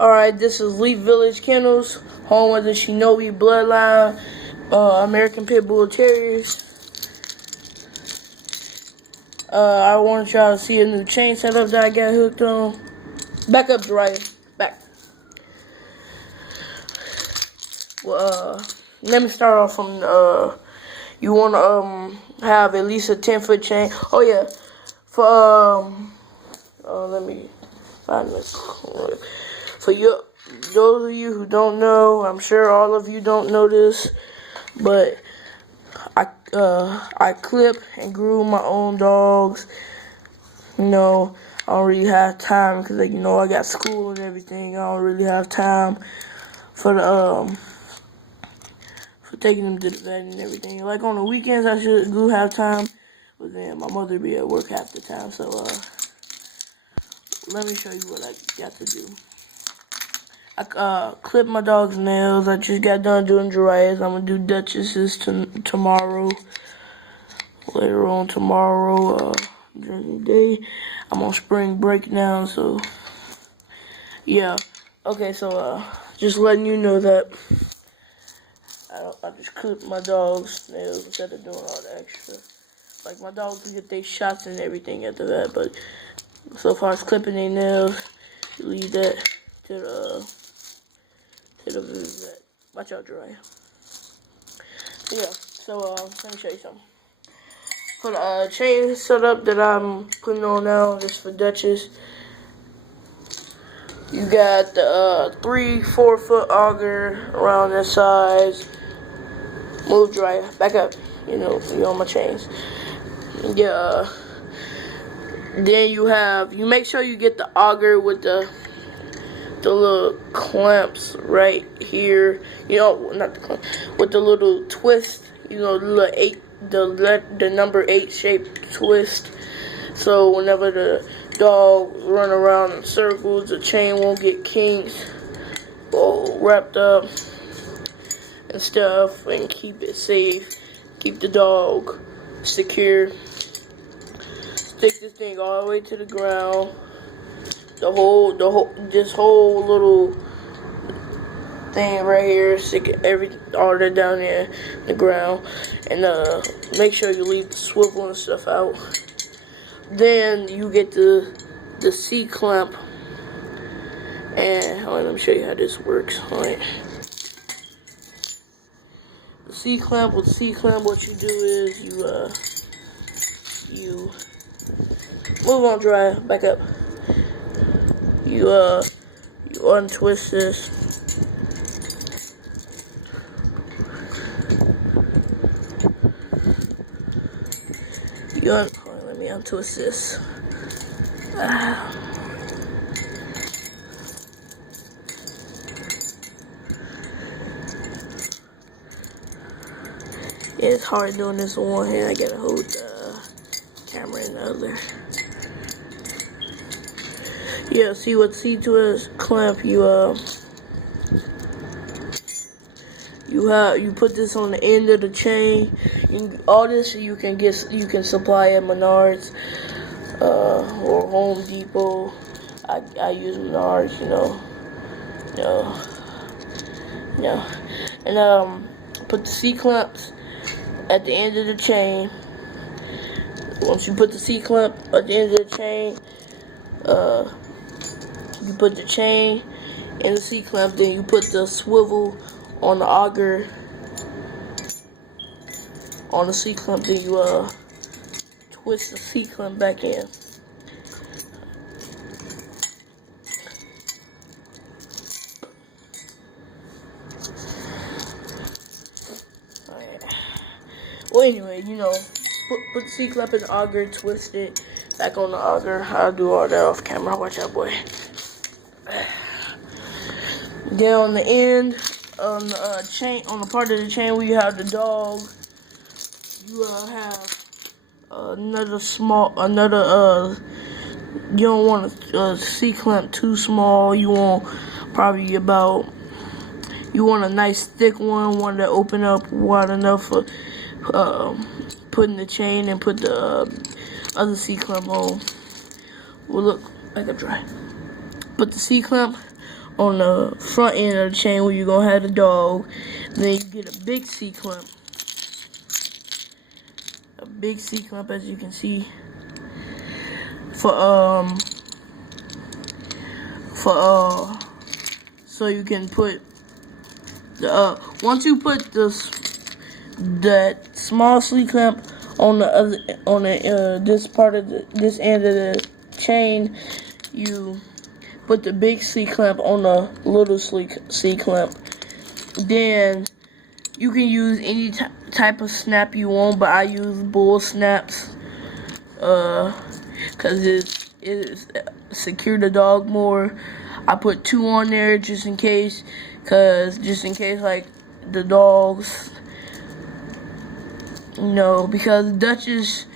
Alright, this is Leaf Village Kennels, home of the Shinobi Bloodline, American Pit Bull Terriers. I want y'all to see a new chain setup that I got hooked on. Back up, Jiraiya. Back. Well, let me start off from, you want to, have at least a 10-foot chain. Oh, yeah. For, let me find this. For those of you who don't know, I'm sure all of you don't know this, but I clip and groom my own dogs. You know, I don't really have time because, like, you know, I got school and everything. I don't really have time for the for taking them to the vet and everything. Like on the weekends, I do have time, but then my mother be at work half the time. So let me show you what I got to do. I clip my dog's nails. I just got done doing Jiraiya's. I'm gonna do Duchess's tomorrow. Later on tomorrow, during the day. I'm on spring break now, so yeah. Okay, so just letting you know that I just clip my dog's nails instead of doing all the extra. Like my dogs get their shots and everything after that, but so far as clipping their nails, you leave that to the vet. Watch out, Jiraiya. Yeah, so let me show you something. For the chain setup that I'm putting on now, just for Duchess, you got the 3-4 foot auger around that size. Move, Jiraiya, back up. You know, you're on my chains. Yeah. Then you make sure you get the auger with the little clamps right here. You know, not the clamp, with the little twist. You know, the little 8. The number 8 shaped twist, so whenever the dog run around in circles, the chain won't get kinked or wrapped up and stuff, and keep it safe, keep the dog secure. Stick this thing all the way to the ground. This whole little thing right here, stick all that down there in the ground, and make sure you leave the swivel and stuff out. Then you get the C clamp, and let me show you how this works. Alright, the C clamp. With the C clamp, what you do is you move on, Jiraiya, back up. You untwist this. Let me untwist this. It's hard doing this with one hand. I gotta hold the camera in the other. Yeah, see what C-twist clamp you put this on the end of the chain. All this you can supply at Menards or Home Depot. I use Menards, you know. And put the C clamps at the end of the chain. Once you put the C clamp at the end of the chain, you put the chain in the C clamp. Then you put the swivel on the auger on the C clamp. Then you twist the C clamp back in. Alright. Well, anyway, you know, put the C clamp in the auger, twist it back on the auger. I'll do all that off camera. Watch out, boy. Then on the end, on the chain, on the part of the chain where you have the dog, you have you don't want a C-clamp too small. You want you want a nice thick one that open up wide enough for putting the chain and put the other C-clamp on. Will look like a dry. Put the C-clamp on the front end of the chain where you're gonna have the dog. Then you get a big C-clamp. A big C-clamp, as you can see. So you can put the once you put that small C-clamp on the this part of this end of the chain, you put the big C-clamp on the little C-clamp. Then you can use any type of snap you want, but I use bull snaps because it secure the dog more. I put 2 on there just in case like the dogs, because Duchess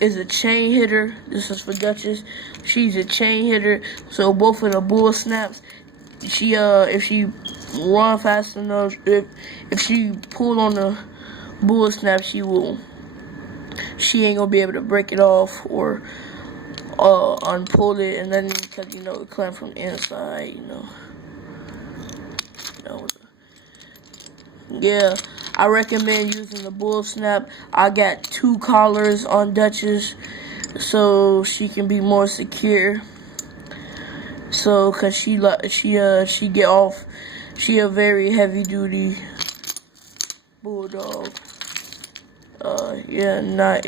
is a chain hitter. This is for Duchess. She's a chain hitter, so both of the bull snaps, if she run fast enough, if she pull on the bull snap, she ain't gonna be able to break it off or unpull it, and then because it clamp from the inside, Yeah, I recommend using the bull snap. I got 2 collars on Duchess so she can be more secure. So, cause she get off. She a very heavy duty bulldog.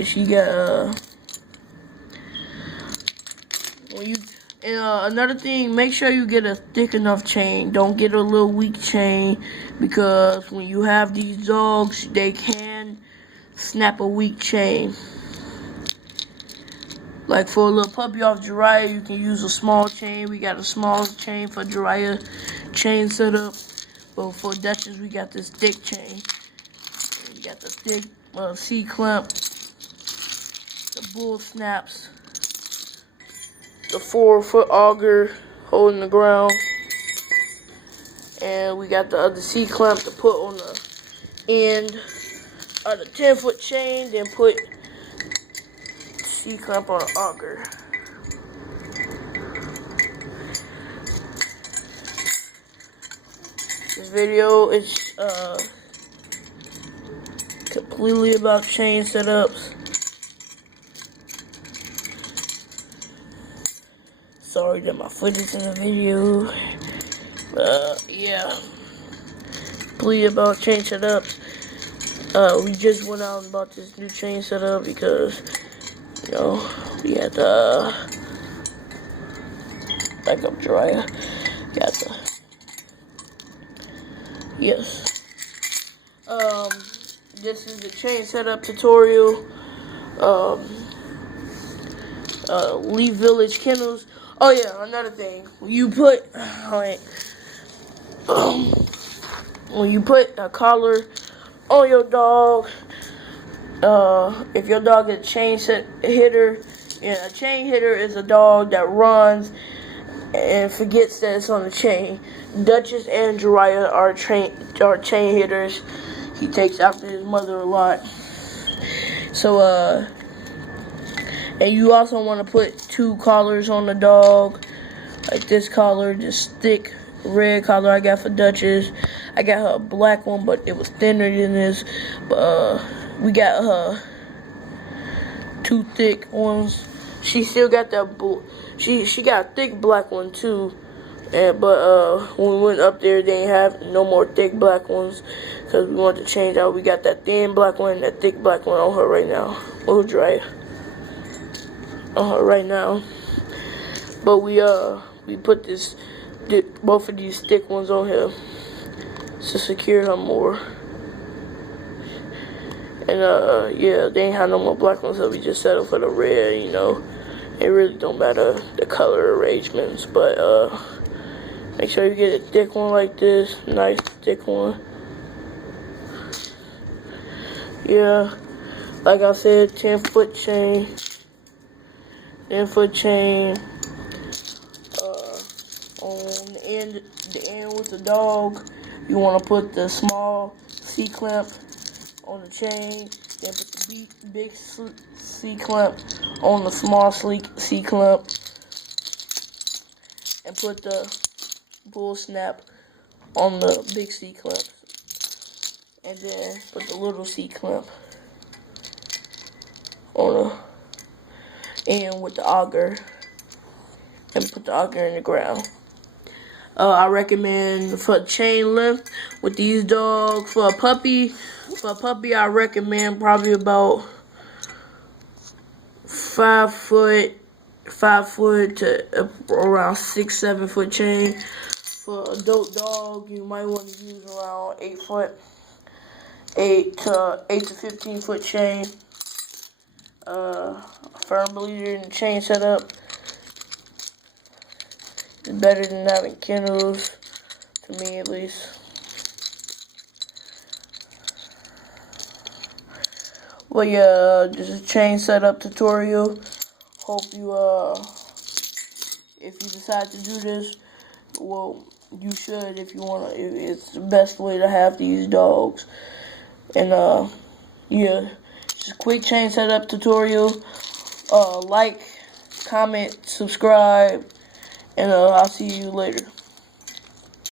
She got another thing, make sure you get a thick enough chain. Don't get a little weak chain, because when you have these dogs, they can snap a weak chain. Like for a little puppy off Jiraiya, you can use a small chain. We got a small chain for Jiraiya chain setup. But for Duchess, we got this thick chain. We got the thick C-clamp, the bull snaps, the 4-foot auger holding the ground, and we got the other C-clamp to put on the end of the 10-foot chain, then put C-clamp on the auger. This video is completely about chain setups. Sorry that my foot is in the video. Yeah. Completely about chain setups. We just went out and bought this new chain setup because we had the backup Jiraiya. Got the this is the chain setup tutorial. Lee Village Kennels. Oh yeah, another thing. When you put a collar on your dog, if your dog is a chain hitter, a chain hitter is a dog that runs and forgets that it's on the chain. Duchess and Jiraiya are chain hitters. He takes after his mother a lot. So and you also want to put 2 collars on the dog, like this collar, this thick red collar I got for Duchess. I got her a black one, but it was thinner than this. But we got her 2 thick ones. She still got that she got a thick black one too. But when we went up there, they ain't have no more thick black ones because we wanted to change out. We got that thin black one and that thick black one on her right now. We'll dry it on her right now. But we put both of these thick ones on here to secure her more. And yeah, they ain't have no more black ones, so we just settled for the red. It really don't matter the color arrangements, but make sure you get a thick one like this, nice thick one. Yeah, like I said, 10-foot chain. 10-foot chain. On the end with the dog, you want to put the small C-clamp on the chain, then put the big C-clamp on the small C-clamp, and put the pull snap on the big C clamp, and then put the little C clamp on the end with the auger, and put the auger in the ground. I recommend for chain length with these dogs. For a puppy, I recommend probably about 5 foot to around 6-7 foot chain. For adult dog, you might want to use around 8 to 15 foot chain. Firm believer in the chain setup. It's better than having kennels, to me at least. But yeah, just a chain setup tutorial. Hope you, if you decide to do this, well, you should if you wanna. It's the best way to have these dogs. And yeah, just a quick chain setup tutorial. Like, comment, subscribe. And I'll see you later.